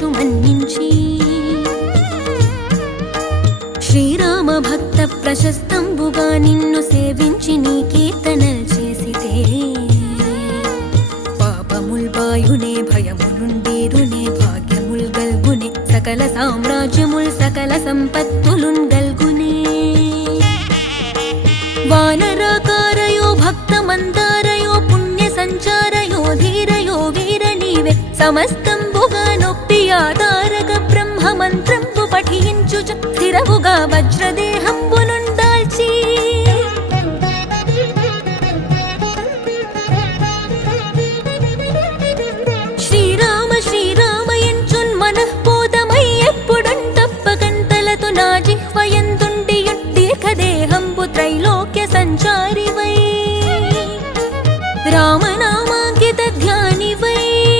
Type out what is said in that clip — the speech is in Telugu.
కరుణించు మన్నించి శ్రీరామ భక్త ప్రశస్తంబుగా నిన్ను సేవించి నీ కీర్తనల్ చేసితే పాపముల్ బాయునే భయములుండేరునే భాగ్యముల్ గల్గునే సకల సామ్రాజ్యముల్ సకల సంపత్తులున్ గల్గునే వానరాకారయో భక్త మందారయో పుణ్య సంచారయో ధీరయో వీర నీవే సమస్తంబుగా నొప్పి ఆధారక బ్రహ్మ మంత్రంబు పఠించుచు స్థిరవుగా వజ్రదేహంబు